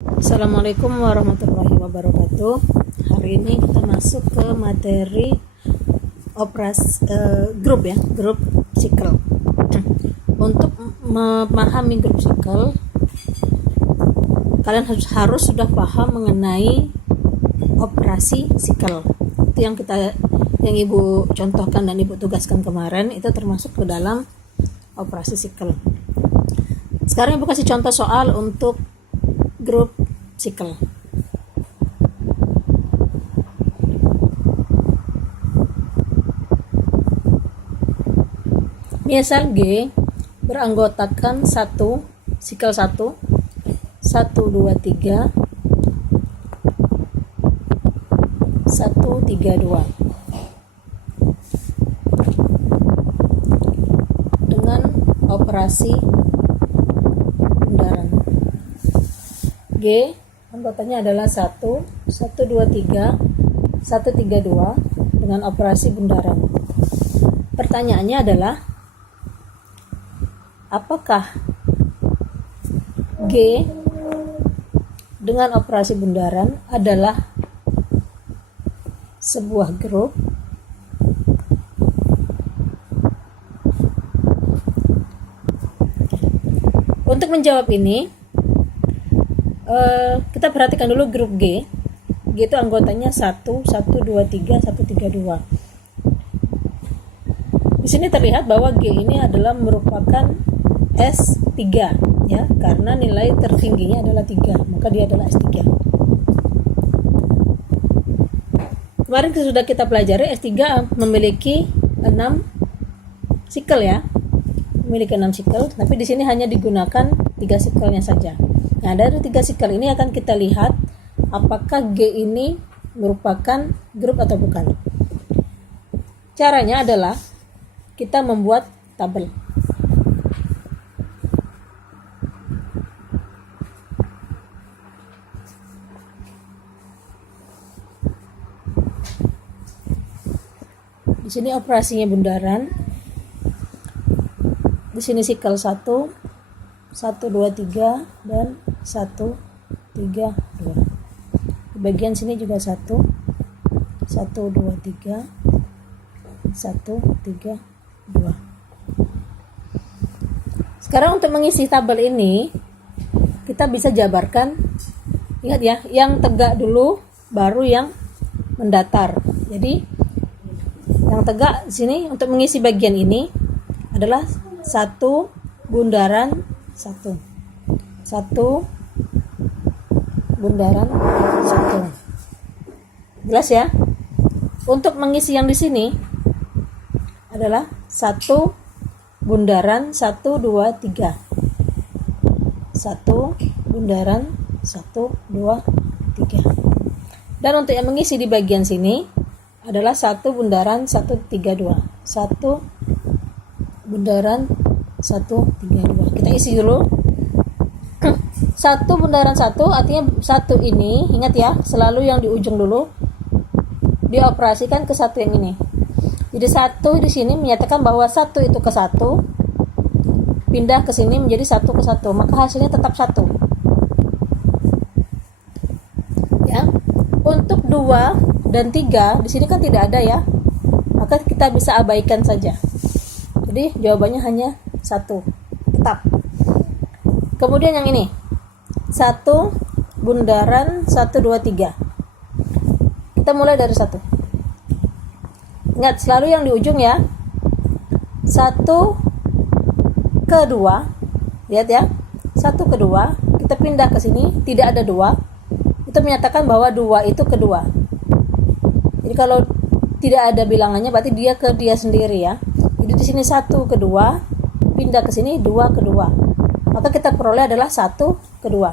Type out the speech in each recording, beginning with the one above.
Assalamualaikum warahmatullahi wabarakatuh. Hari ini kita masuk ke materi grup sikel. Untuk memahami grup sikel, kalian harus sudah paham mengenai operasi sikel. Itu yang Ibu contohkan dan Ibu tugaskan kemarin, itu termasuk ke dalam operasi sikel. Sekarang Ibu kasih contoh soal untuk grup sikel. Misal G beranggotakan sikel 1, 2, 3, 2 dengan operasi bundaran. G anggotanya adalah 1, 2, 3, 2 dengan operasi bundaran. Pertanyaannya adalah, apakah G dengan operasi bundaran adalah sebuah grup? Untuk menjawab ini, kita perhatikan dulu grup G. G itu anggotanya 1, 2, 3, 2. Di sini terlihat bahwa G ini adalah merupakan S3 ya, karena nilai tertingginya adalah 3, maka dia adalah S3. Kemarin sudah kita pelajari S3 memiliki 6 sikel ya. Memiliki 6 sikel, tapi di sini hanya digunakan 3 sikelnya saja. Nah, dari 3 sikel ini akan kita lihat apakah G ini merupakan grup atau bukan. Caranya adalah kita membuat tabel. Di sini operasinya bundaran. Di sini sikel 1, 2, 3 dan 1, 3, 2. Di bagian sini juga 1, 2, 3, 1, 3, 2. Sekarang untuk mengisi tabel ini kita bisa jabarkan. Ingat ya, yang tegak dulu baru yang mendatar. Jadi yang tegak di sini untuk mengisi bagian ini adalah 1 bundaran 1, 1 bundaran 1. Jelas ya? Untuk mengisi yang di sini adalah 1 bundaran 1, 2, 3. 1 bundaran 1, 2, 3. Dan untuk yang mengisi di bagian sini adalah 1 bundaran 1, 3, 2. 1 bundaran 1, 3, 2. Kita isi dulu. 1 bundaran 1 artinya 1 ini, ingat ya, selalu yang di ujung dulu dioperasikan ke 1 yang ini. Jadi 1 di sini menyatakan bahwa 1 itu ke 1 pindah ke sini menjadi 1 ke 1, maka hasilnya tetap 1. Ya. Untuk 2 dan 3 di sini kan tidak ada ya. Maka kita bisa abaikan saja. Jadi jawabannya hanya 1. Tetap. Kemudian yang ini 1 bundaran 1, 2, 3. Kita mulai dari 1. Ingat selalu yang di ujung ya. 1 ke 2. Lihat ya. 1 ke 2. Kita pindah ke sini, tidak ada 2. Itu menyatakan bahwa 2 itu ke 2. Jadi kalau tidak ada bilangannya berarti dia ke dia sendiri ya. Jadi di sini 1 ke 2, pindah ke sini 2 ke 2. Maka kita peroleh adalah 1 ke 2.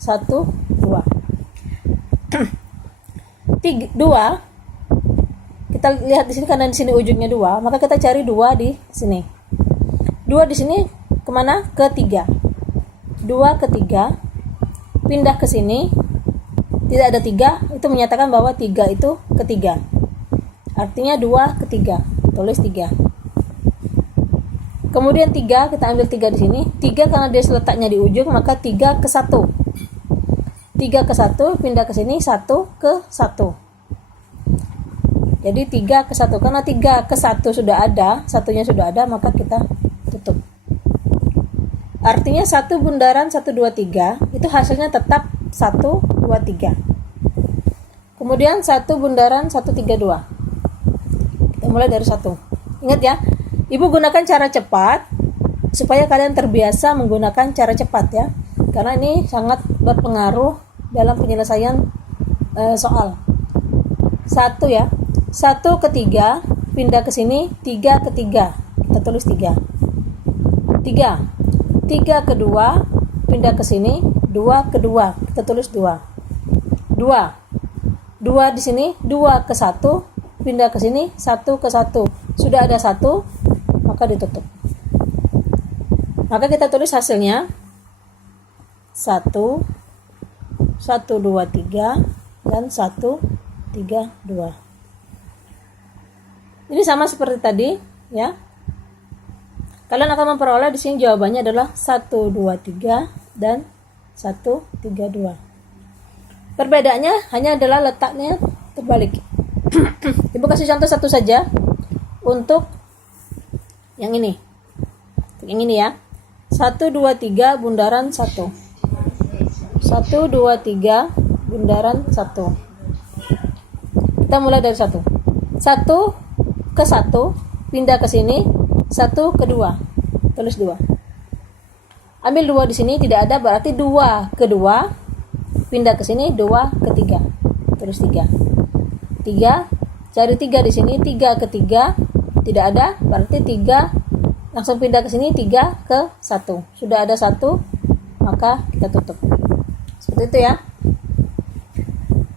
1, 2. 2. Kita lihat di sini karena di sini ujungnya 2, maka kita cari 2 di sini. 2 di sini kemana? Ke 3. 2 ke 3. Pindah ke sini. Tidak ada 3, itu menyatakan bahwa 3 itu ke 3. Artinya 2 ke 3. Tulis 3. Kemudian 3, kita ambil 3 di sini. 3 karena dia letaknya di ujung, maka 3 ke 1. 3 ke 1 pindah ke sini 1 ke 1. Jadi 3 ke 1, karena 3 ke 1 sudah ada, satunya sudah ada, maka kita tutup. Artinya 1 bundaran 1, 2, 3 itu hasilnya tetap 1, 2, 3. Kemudian 1 bundaran 1, 3, 2. Kita mulai dari 1. Ingat ya, Ibu gunakan cara cepat supaya kalian terbiasa menggunakan cara cepat ya. Karena ini sangat berpengaruh dalam penyelesaian soal. 1 ya. 1 ke 3 pindah ke sini 3 ke 3. Kita tulis 3. 3 ke 2 pindah ke sini 2 ke 2. Kita tulis 2. 2 di sini 2 ke 1 pindah ke sini 1 ke 1. Sudah ada 1, maka ditutup. Maka kita tulis hasilnya 1 1, 2, 3 dan 1, 3, 2. Ini sama seperti tadi ya. Kalian akan memperoleh di sini jawabannya adalah 1, 2, 3 dan 1, 3, 2. Perbedaannya hanya adalah letaknya terbalik. Ibu kasih contoh satu saja untuk yang ini. Yang ini ya. 1, 2, 3 bundaran 1. 1, 2, 3 bundaran 1. Kita mulai dari 1. 1 ke 1 pindah ke sini 1 ke 2. Tulis 2. Ambil 2 di sini tidak ada, berarti 2 ke 2 pindah ke sini 2 ke 3. Tulis 3. 3 cari 3 di sini 3 ke 3 tidak ada, berarti 3 langsung pindah ke sini 3 ke 1. Sudah ada 1, maka kita tutup. Seperti itu ya.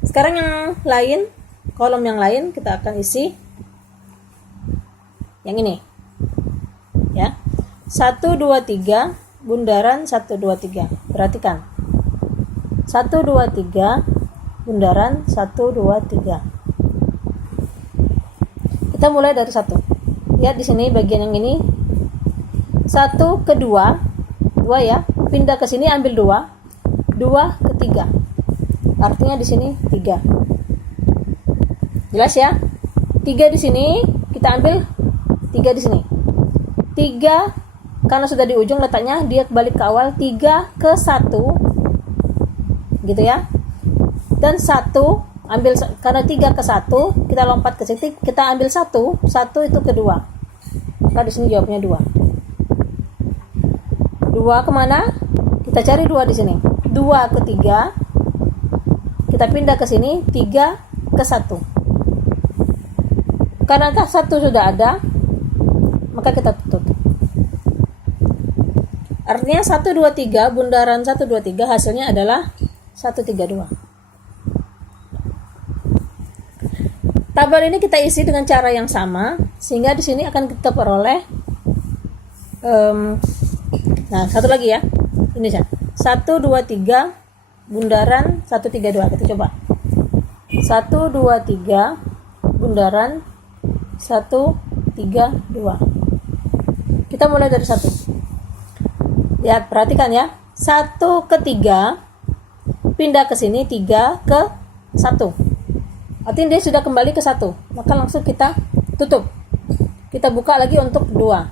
Sekarang yang lain, kolom yang lain kita akan isi yang ini ya. 1, 2, 3 bundaran 1, 2, 3. Perhatikan 1, 2, 3 bundaran 1, 2, 3. Kita mulai dari 1. Lihat di sini bagian yang ini 1 ke 2 ya, pindah ke sini ambil 2 ke 3. Artinya di sini 3. Jelas ya? 3 di sini kita ambil 3 di sini. 3 karena sudah di ujung letaknya dia balik ke awal 3 ke 1. Gitu ya. Dan 1 ambil karena 3 ke 1 kita lompat ke situ, kita ambil 1 itu ke 2. Maka di sini jawabnya 2. 2 kemana? Kita cari 2 di sini. 2 ke 3 kita pindah ke sini 3 ke 1. Karena 1 sudah ada, maka kita tutup. Artinya 1, 2, 3 bundaran 1, 2, 3 hasilnya adalah 1, 3, 2. Tabel ini kita isi dengan cara yang sama sehingga di sini akan kita peroleh nah satu lagi ya. Ini ya. 1, 2, 3 bundaran 1, 3, 2. Kita coba. 1, 2, 3 bundaran 1, 3, 2. Kita mulai dari 1. Lihat, perhatikan ya. 1 ke 3 pindah ke sini 3 ke 1. Artinya dia sudah kembali ke 1. Maka langsung kita tutup. Kita buka lagi untuk 2.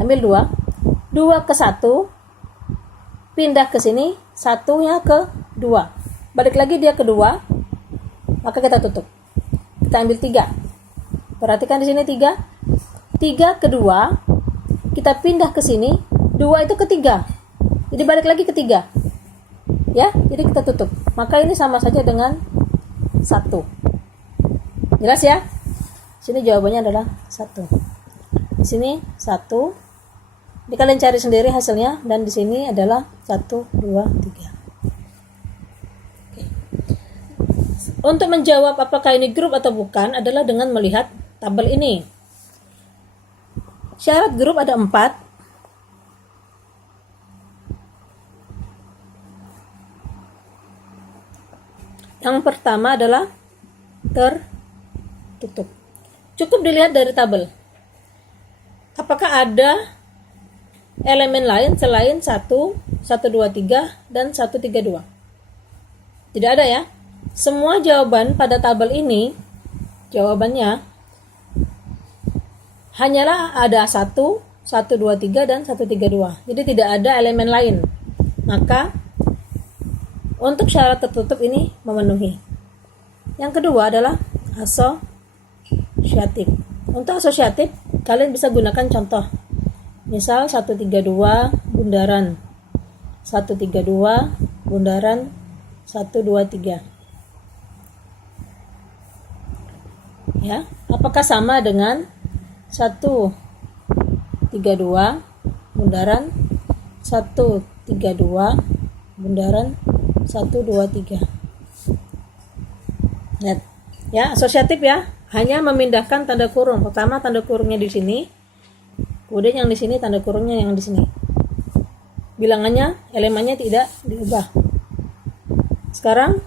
Ambil 2. 2 ke 1 pindah ke sini, 1-nya ke 2. Balik lagi dia ke 2. Maka kita tutup. Kita ambil 3. Perhatikan di sini 3. 3 ke 2 kita pindah ke sini, 2 itu ke 3. Jadi balik lagi ke 3. Ya, jadi kita tutup. Maka ini sama saja dengan 1. Jelas ya? Sini jawabannya adalah 1. Di sini 1. Jadi kalian cari sendiri hasilnya, dan di sini adalah 1, 2, 3. Oke. Untuk menjawab apakah ini grup atau bukan adalah dengan melihat tabel ini. Syarat grup ada 4. Yang pertama adalah tertutup. Cukup dilihat dari tabel. Apakah ada elemen lain selain 1, 1, 2, 3 dan 1, 3, 2? Tidak ada ya. Semua jawaban pada tabel ini, jawabannya hanyalah ada 1, 1, 2, 3, dan 1, 3, 2. Jadi tidak ada elemen lain. Maka untuk syarat tertutup ini memenuhi. Yang kedua adalah asosiatif. Untuk asosiatif, kalian bisa gunakan contoh. Misal 132 bundaran 132 bundaran 123. Ya, apakah sama dengan 132 bundaran 132 bundaran 123? Lihat. Ya, asosiatif ya, hanya memindahkan tanda kurung. Pertama tanda kurungnya di sini, kemudian yang di sini tanda kurungnya yang di sini. Bilangannya, elemennya tidak diubah. Sekarang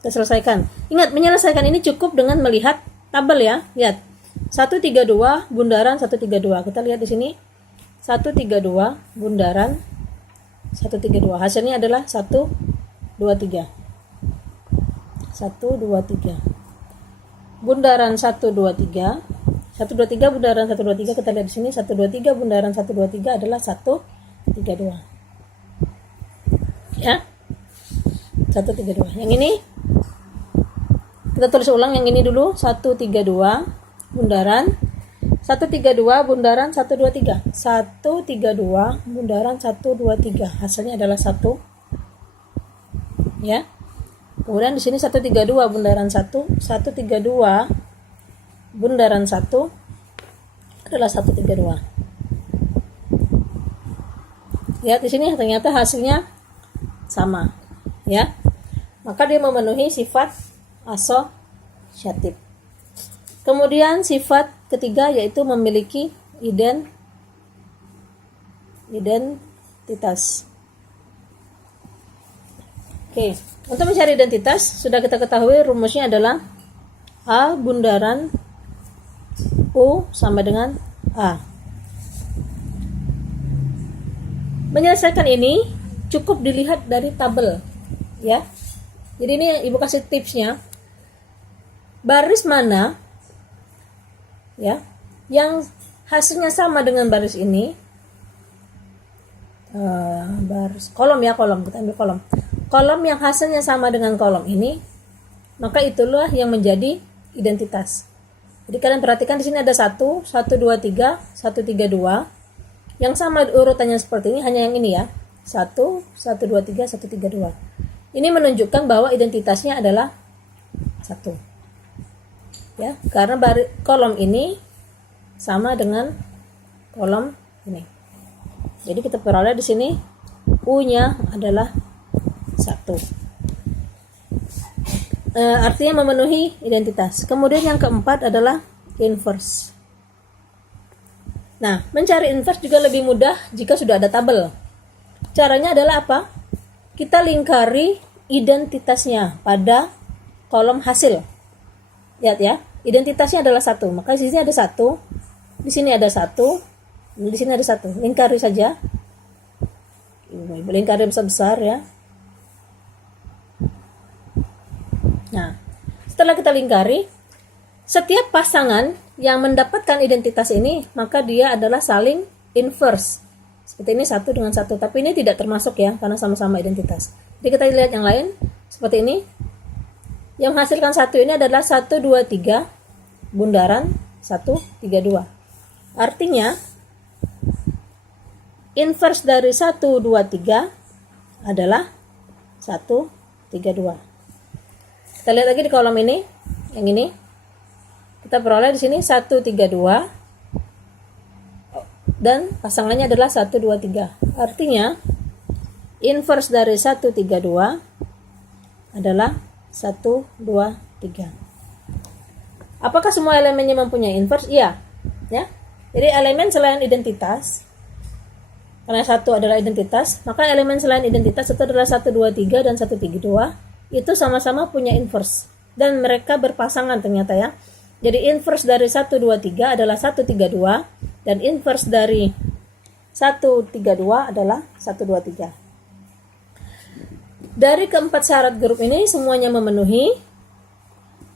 kita selesaikan. Ingat, menyelesaikan ini cukup dengan melihat tabel ya. Lihat. 132 bundaran 132. Kita lihat di sini. 132 bundaran 132. Hasilnya adalah 1, 2, 3. 1, 2, 3. Bundaran 1, 2, 3. 1, 2, 3 bundaran 1, 2, 3. Kita lihat di sini. 1, 2, 3 bundaran 1, 2, 3 adalah 1, 3, 2. Ya. 1, 3, 2. Yang ini kita tulis ulang yang ini dulu. 1, 3, 2 bundaran 1, 3, 2 bundaran 1, 2, 3. 1, 3, 2 bundaran 1, 2, 3. Hasilnya adalah 1. Ya. Kemudian di sini 1, 3, 2 bundaran 1, 1, 3, 2 bundaran 1 adalah 1, 3, 2. Lihat di sini ternyata hasilnya sama. Ya. Maka dia memenuhi sifat asosiatif. Kemudian sifat ketiga yaitu memiliki identitas. Oke, untuk mencari identitas sudah kita ketahui rumusnya adalah A bundaran U sama dengan A. Menyelesaikan ini cukup dilihat dari tabel, ya. Jadi ini Ibu kasih tipsnya. Baris mana ya yang hasilnya sama dengan baris ini, baris kolom ya, kolom, kita ambil kolom yang hasilnya sama dengan kolom ini, maka itulah yang menjadi identitas. Jadi kalian perhatikan di sini ada 1, 1, 2, 3, 1, 3, 2. Yang sama urutannya seperti ini, hanya yang ini ya. 1, 1, 2, 3, 1, 3, 2. Ini menunjukkan bahwa identitasnya adalah 1. Ya, karena kolom ini sama dengan kolom ini. Jadi kita peroleh di sini U-nya adalah 1. Artinya memenuhi identitas. Kemudian yang keempat adalah inverse. Nah, mencari inverse juga lebih mudah jika sudah ada tabel. Caranya adalah apa? Kita lingkari identitasnya pada kolom hasil. Lihat ya, identitasnya adalah 1. Maka di sini ada 1, di sini ada 1, di sini ada 1. Lingkari saja. Lingkari besar-besar ya. Nah, setelah kita lingkari, setiap pasangan yang mendapatkan identitas ini, maka dia adalah saling inverse. Seperti ini 1 dengan 1, tapi ini tidak termasuk ya, karena sama-sama identitas. Jadi kita lihat yang lain, seperti ini. Yang menghasilkan 1 ini adalah 1, 2, 3, bundaran 1, 3, 2. Artinya, inverse dari 1, 2, 3 adalah 1, 3, 2. Kita lihat lagi di kolom ini, yang ini. Kita peroleh di sini 1, 3, 2. Dan pasangannya adalah 1, 2, 3. Artinya, inverse dari 1, 3, 2 adalah 1, 2, 3. Apakah semua elemennya mempunyai inverse? Iya. Ya. Jadi elemen selain identitas, karena 1 adalah identitas, maka elemen selain identitas itu adalah 1, 2, 3 dan 1, 3, 2. Itu sama-sama punya inverse. Dan mereka berpasangan ternyata ya. Jadi inverse dari 1, 2, 3 adalah 1, 3, 2. Dan inverse dari 1, 3, 2 adalah 1, 2, 3. Dari keempat syarat grup ini semuanya memenuhi,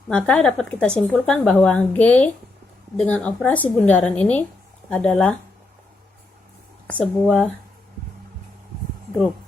maka dapat kita simpulkan bahwa G dengan operasi bundaran ini adalah sebuah grup.